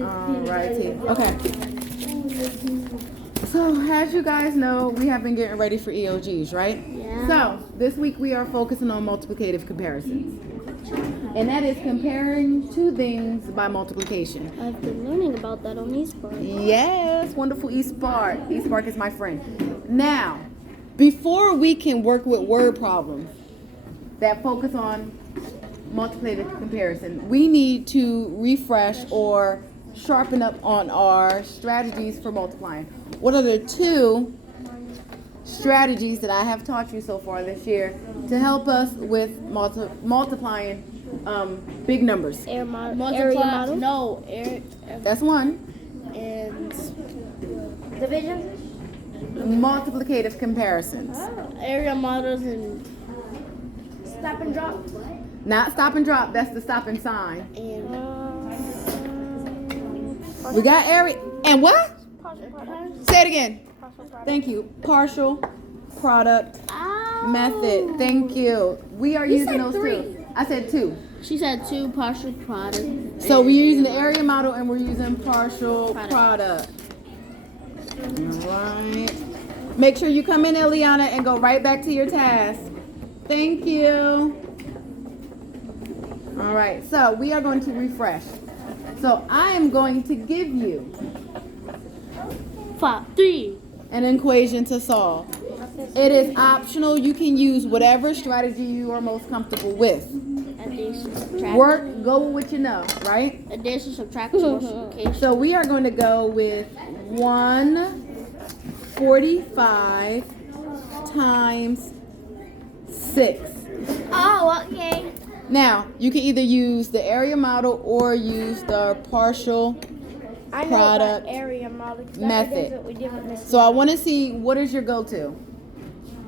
Alrighty. Okay. So, as you guys know, we have been getting ready for EOGs, right? Yeah. So, this week we are focusing on multiplicative comparisons. And that is comparing two things by multiplication. I've been learning about that on eSpark. Yes, wonderful eSpark. eSpark is my friend. Now, before we can work with word problems that focus on multiplicative comparison, we need to refresh or sharpen up on our strategies for multiplying. What are the two strategies that I have taught you so far this year to help us with multiplying big numbers? Area model? No, That's one. and division. Multiplicative comparisons. Area models and Stop and drop. Not stop and drop. That's the stop and sign. and We got area and what? Partial product. Say it again. Partial product. Thank you. Partial product Oh. method. Thank you. We are using said those three. two. I said two. she said 2 partial product. So we're using the area model and we're using partial product. Alright. Make sure you come in, Eliana, and go right back to your task. Thank you. Alright, so we are going to refresh. So I am going to give you 3. an equation to solve. It is optional. You can use whatever strategy you are most comfortable with. Addition, subtraction. Work, go with what you know, right? Addition, subtraction, multiplication. So we are going to go with 145 times 6. Oh, okay. Now, you can either use the area model or use the partial I know product about area model. 'Cause method. That's what we did with Miss. So I want to see, what is your go-to?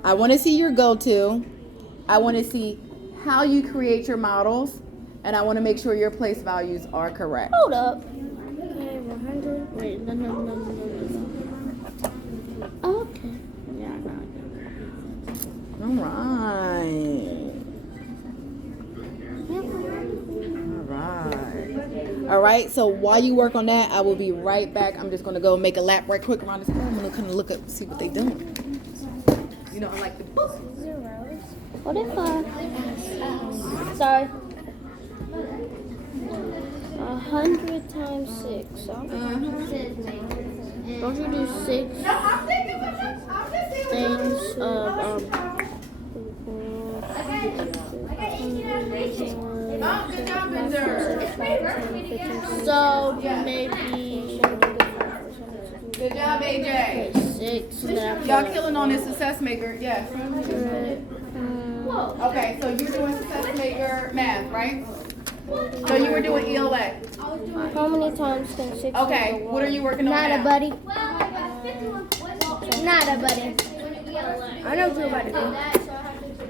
I want to see your go-to. I want to see how you create your models. And I want to make sure your place values are correct. Hold up. Okay, 100. Wait, no. Okay. Yeah, no. All right. All right, so while you work on that, I will be right back. I'm just going to go make a lap right quick around this room. I'm going to kind of look up, see what they're doing. You know, I like the book. Zeros. What if sorry. 100 times 6. Huh? Don't you do 6 things of so maybe Good job, AJ. 6 and then Y'all killing on this success maker. Yes. Okay, so you're doing success maker math, right? So you were doing ELA. How many times can 6 Okay, equal what are you working on Nada, now? buddy. Nada, buddy. I know what you're about to do.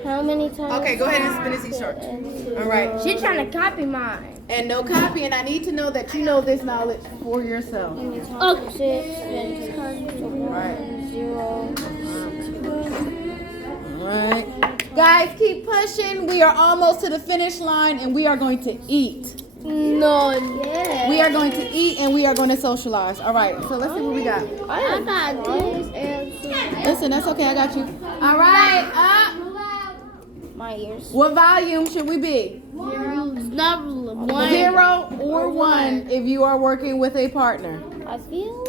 How many times? Okay, go ahead and finish these shorts. All right. She's trying to copy mine. And no copying. I need to know that you know this knowledge for yourself. Okay. 6 Right. 0. All right. Guys, keep pushing. We are almost to the finish line and we are going to eat. No, yeah. We are going to eat and we are going to socialize. All right, so let's see what we got. I got this answer. Listen, that's okay. I got you. All right, up. My ears. What volume should we be? number 1. 0 or 1 if you are working with a partner. I feel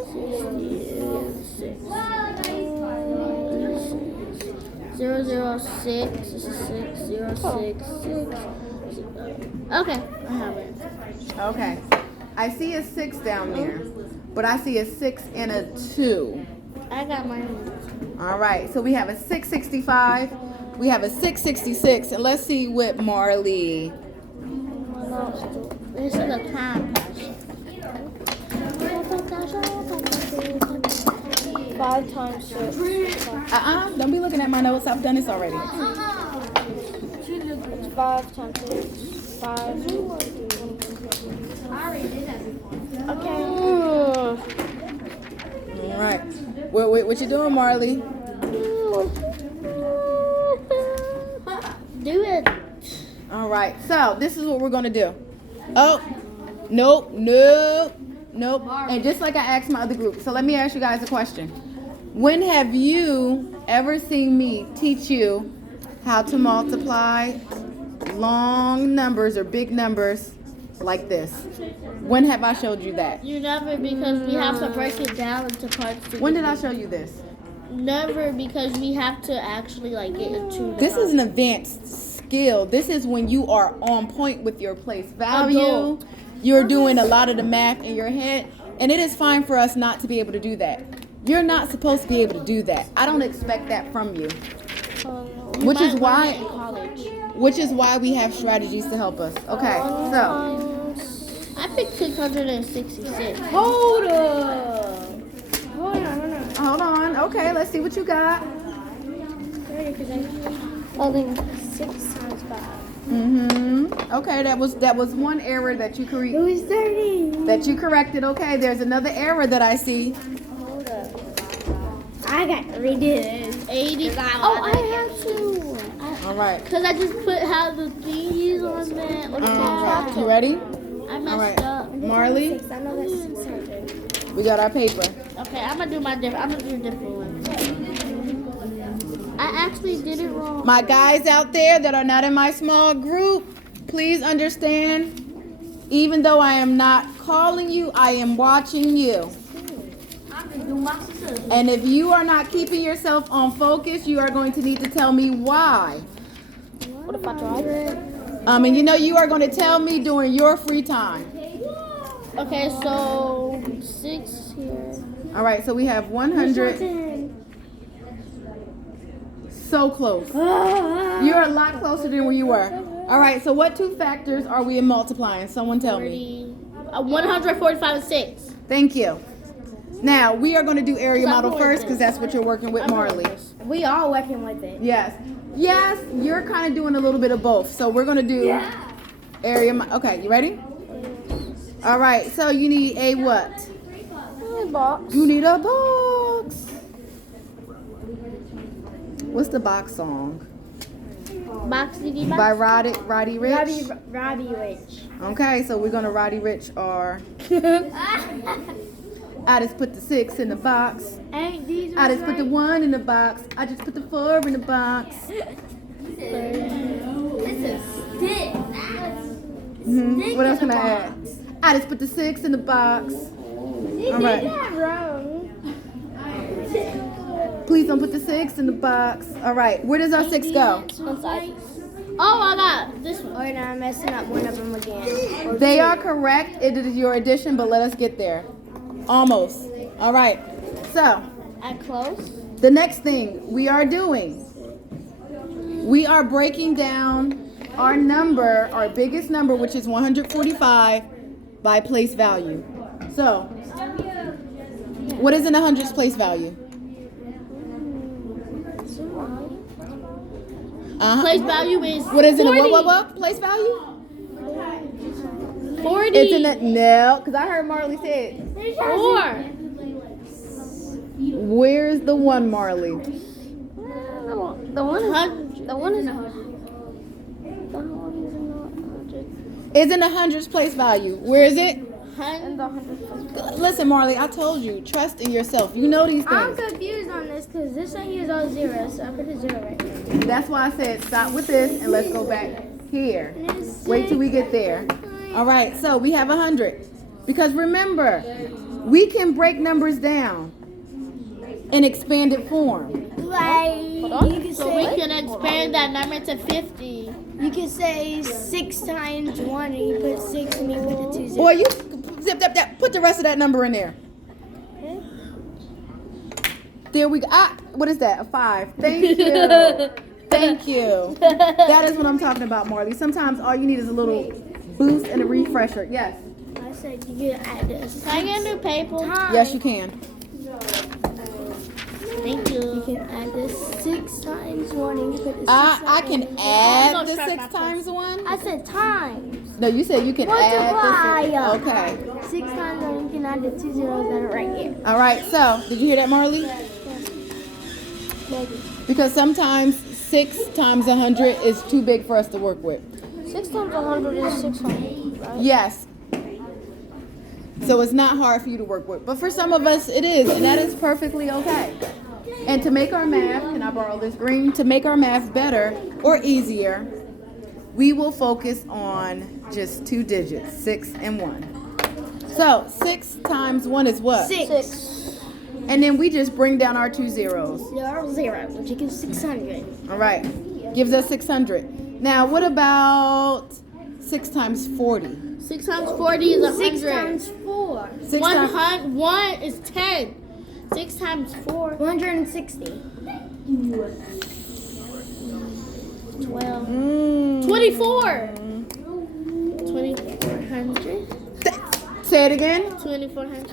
006 606 Okay, I have it. Okay. I see a 6 down there, but I see a 6 and a 2. I got mine. All right, so we have a 665, we have a 666, and let's see what Marley. This is a time. 5 times 6. Don't be looking at my notes. I've done this already. It's 5 times 6. 5. Okay. All right. What you doing, Marley? Do it. All right. So this is what we're gonna do. Oh, nope. Nope. And just like I asked my other group. So let me ask you guys a question. When have you ever seen me teach you how to multiply long numbers or big numbers like this? When have I showed you that? You never, because we have to break it down into parts. When did I show you this? Never, because we have to actually like get into the This is an advanced skill. This is when you are on point with your place value. Adult. You're doing a lot of the math in your head, and it is fine for us not to be able to do that. You're not supposed to be able to do that. I don't expect that from you. Which is why in college. Which is why we have strategies to help us. Okay, so I picked 666. Hold up. hold on. Okay, let's see what you got. I think 6 times 5. Okay, that was one error that you It was 30. that you corrected. Okay, there's another error that I see. Hold up. I got to redo this. 80. Oh, I have to. All right. Because I just put how the thingies on there. Or the All right. You top. ready? I All messed right. up. Marley, I know that's 600. we got our paper. Okay, I'm gonna do a different one. I actually did it wrong. My guys out there that are not in my small group, please understand, even though I am not calling you, I am watching you. And if you are not keeping yourself on focus, you are going to need to tell me why. What if I drive? And you know you are going to tell me during your free time. Okay, so 6 here. All right, so we have 100. So close. You're a lot closer than where you were. All right, so what two factors are we multiplying? Someone tell me. 145 and 6. Thank you. Now, we are going to do area model first because that's what you're working with, Marley. We all working with it. Yes. Yes, you're kind of doing a little bit of both. So we're going to do area model. Okay, you ready? All right, so you need a what? Box. You need a box. What's the box song? Box diggy box. By Roddy Rich? Robbie Rich. Okay, so we're going to Roddy Rich our... I just put the 6 in the box. Ain't these I just put the 1 in the box. I just put the 4 in the box. What else can I add? I just put the 6 in the box. All right. wrong. Please don't put the 6 in the box. All right. Where does our 6 go? Oh, I got this one. Or now I'm messing up one of them again. Or They two. are correct. It is your addition, but let us get there. Almost. All right. So, I close. the next thing we are doing, we are breaking down our number, our biggest number, which is 145, by place value. So, what is in the hundreds place value? Place value is What is in the 40. what? Place value? 40. It's in the no, because I heard Marley say it. 4. Where's the one, Marley? The one is 100. the one is It's in the hundreds place value. Where is it? in the 100. Listen, Marley, I told you, trust in yourself. You know these I'm things. confused on this because this one here is all zeros, so I put a 0 right here. That's why I said stop with this and let's go back here. Wait till we get there. All right, so we have 100. Because remember, we can break numbers down in expanded form. Like you can So we can expand that number to 50. You can say 6 times 1 and you put 6 and you put the 2 zeros. Boy, you put the rest of that number in there. There we go. What is that? A 5. Thank you. Thank you. That is what I'm talking about, Marley. Sometimes all you need is a little boost and a refresher. Yes. I said you can add this. Can I get a new paper? Yes, you can. Thank You you. can add this 6 times 1 and you put the 6 I can add gonna the start 6 my times 1. I said times. No, you said you can add the 6. Multiply. Okay. 6 times 1 you can add the 2 zeros that are right here. All right. So, did you hear that, Marley? Because sometimes 6 times 100 is too big for us to work with. 6 times 100 is 600, right? Yes. So it's not hard for you to work with. But for some of us, it is. And that is perfectly okay. And to make our math, can I borrow this green? To make our math better or easier, we will focus on just 2 digits, 6 and 1. So 6 times 1 is what? 6. And then we just bring down our 2 zeros. 0, which equals 600. All right. Gives us 600. Now, what about 6 times 40? 6 times 40 is 100. 6 times 4. 1 is 10. 6 times 4. 160. 12. 24. 2400. Say it again. 2400.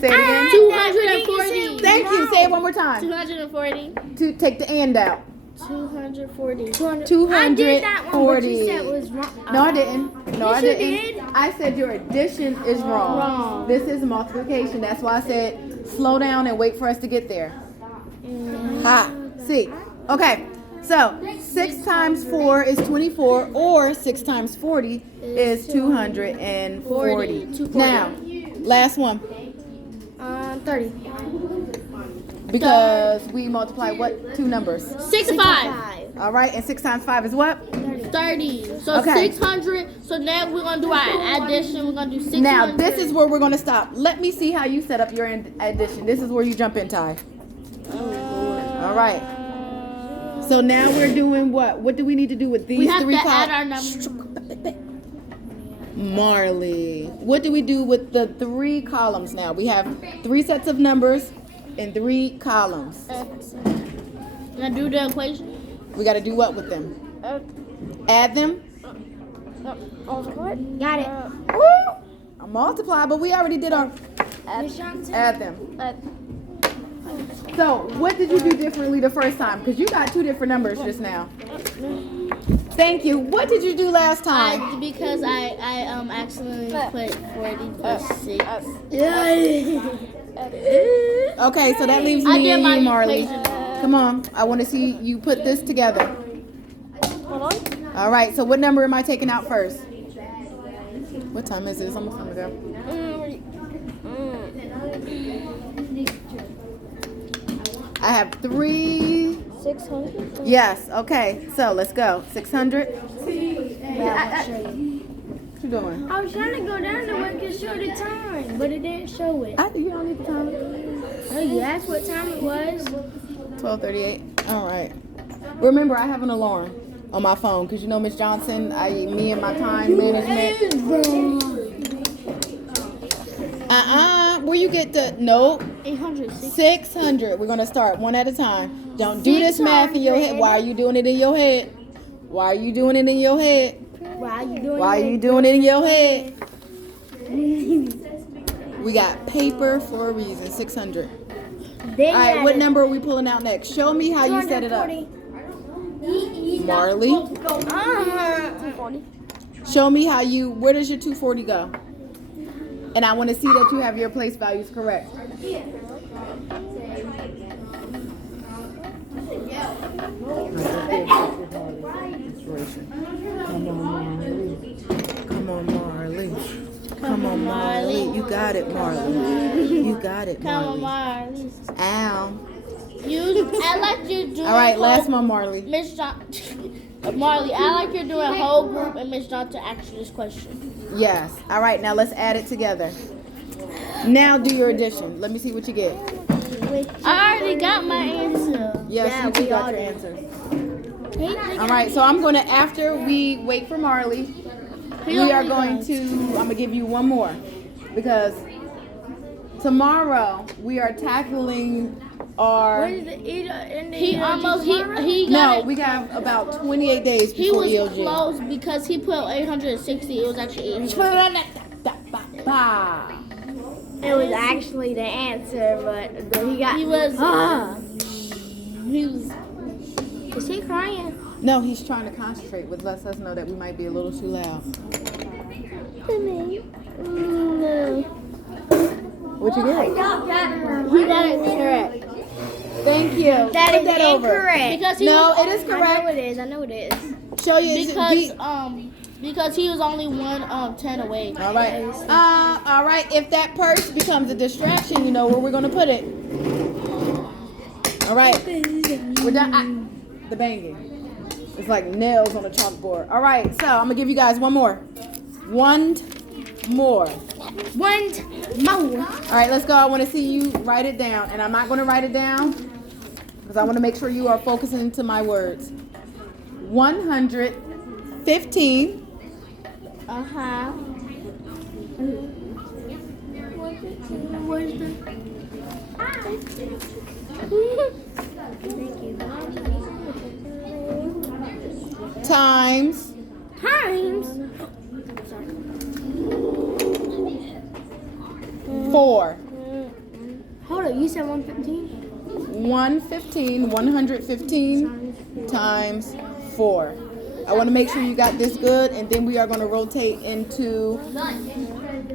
Say it again. 240. Thank you. Say it one more time. 240. To take the and out. 240. 240. I did that one, but you said it was wrong. No, I didn't. No, I Yes, you didn't. did. I said your addition is wrong. Wrong. This is multiplication. That's why I said slow down and wait for us to get there. See. Okay. So 6 times 4 is 24, or 6 times 40 is 240. Now, last one. 30. Because we multiply what? 2 numbers. 65. All right. And 6 times 5 is what? 30. So Okay. 600. So now we're going to do our addition. We're going to do 600. Now, this is where we're going to stop. Let me see how you set up your addition. This is where you jump in, Ty. All right. So now we're doing what? What do we need to do with these We have 3 to add columns? our numbers. Marley. What do we do with the 3 columns now? We have 3 sets of numbers and 3 columns. Now do the equation. We got to do what with them? Add them? Got it. Multiply, but we already did our add them. So, what did you do differently the first time? Because you got 2 different numbers just now. Thank you. What did you do last time? Because I accidentally put 40 plus 6. Okay, so that leaves I me did and my you, Marley. equation. Come on. I want to see you put this together. Hold on. All right, so what number am I taking out first? What time is it? It's almost time to go. I have 3. 600. Yes, okay. So let's go. 600. What you doing? I was trying to go down to work and show the time, but it didn't show it. You don't need the time. Oh, you asked what time it was? 12:38. All right. Remember, I have an alarm on my phone because you know Miss Johnson, me and my time management. Where you get the 600. We're gonna start one at a time. Don't do this math in your head. Why are you doing it in your head? Why are you doing it in your head? Why are you doing it in your head? We got paper for a reason. 600. Then All right. What number are we pulling out next? Show me how you set it up. Marley. 240. Show me how you. Where does your 240 go? And I want to see that you have your place values correct. Come on, Marley. Come on, Marley. You got it, Marley. You got it, Come on, Marley. Marley. Ow. I like you doing. All right, last one, Marley. Miss Marley, I like you're doing whole group and Miss John to answer this question. Yes. All right, now let's add it together. Now do your addition. Let me see what you get. I already got my answer. Yes, you got your answer. All right, so I'm going to, after we wait for Marley, we are going to, I'm going to give you one more. Because tomorrow we are tackling our... He almost, he got No, it. we have about 28 days He before was ELG. close because he put 860. It was actually 800. It was actually the answer, but he got. He was. He was. Is he crying? No, he's trying to concentrate, which lets us know that we might be a little too loud. What you get? He got it correct. Thank you. That Put is that over. incorrect. Because he No, was, it is I know correct. it is. I know it is. Show you. because Because he was only 10 away. All right. All right. If that purse becomes a distraction, you know where we're gonna put it. All right. We're done. The banging. It's like nails on a chalkboard. All right. So I'm gonna give you guys one more. One more. One more. All right. Let's go. I want to see you write it down, and I'm not gonna write it down because I want to make sure you are focusing into my words. 115. Uh-huh. Where's the? Times. Times. 4. Hold on, you said 115? 115 times 4. I want to make sure you got this good, and then we are going to rotate into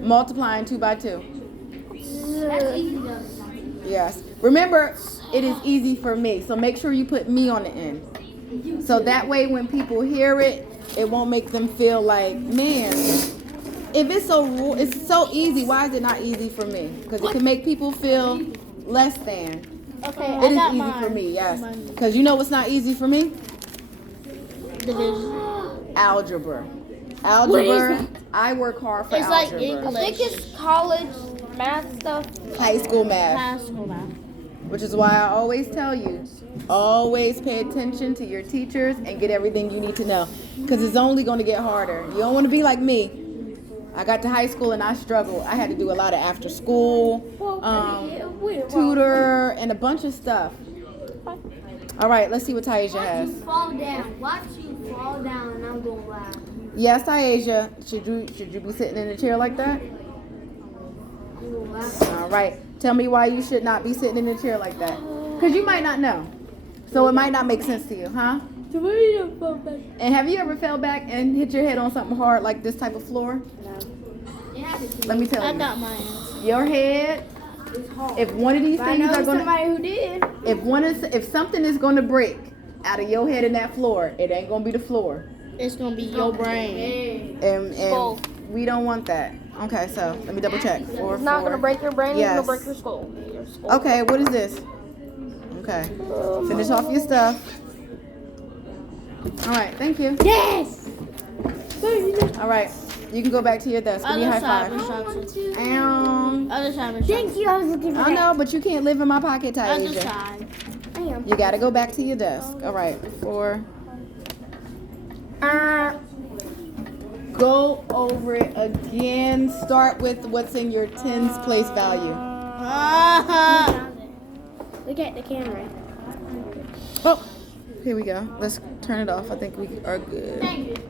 multiplying 2 by 2. Yes. Remember, it is easy for me, so make sure you put me on the end. So that way when people hear it, it won't make them feel like, man, if it's so easy, why is it not easy for me? Because it can make people feel less than. Okay, It is easy for me, yes. Because you know what's not easy for me? Division. Algebra. What is Algebra. I work hard for It's like algebra. I think it's college math stuff. High school math. High school math. Which is why I always tell you, always pay attention to your teachers and get everything you need to know. Because it's only going to get harder. You don't want to be like me. I got to high school and I struggled. I had to do a lot of after school, tutor, and a bunch of stuff. All right, let's see what Taisha has. Fall down. Watch you fall down and I'm going to laugh. Yes, Taisha. Should you be sitting in a chair like that? I'm going to laugh. All right. Tell me why you should not be sitting in a chair like that. Because you might not know. So it might not make sense to you, huh? And have you ever fell back and hit your head on something hard like this type of floor? Let me tell I you. got my answer. Your head, if one of these I things know are going somebody who did. to, if something is going to break out of your head in that floor, it ain't going to be the floor. It's gonna be your brain. And Skull. we don't want that. Okay, so let me double check. It's not going to break your brain, Yes. it's going to break your skull. Your skull. Okay, what is this? Okay. Finish off your stuff. All right, thank you. Yes! All right, you can go back to your desk. Give me a Other high side five. instructions. Other Other side Thank instructions. you, I was looking for I know, but you can't live in my pocket, Other Taisha. side. I am. You gotta go back to your desk. All right, 4. Go over it again. Start with what's in your tens place value. Look at the camera. Oh, here we go. Let's turn it off. I think we are good.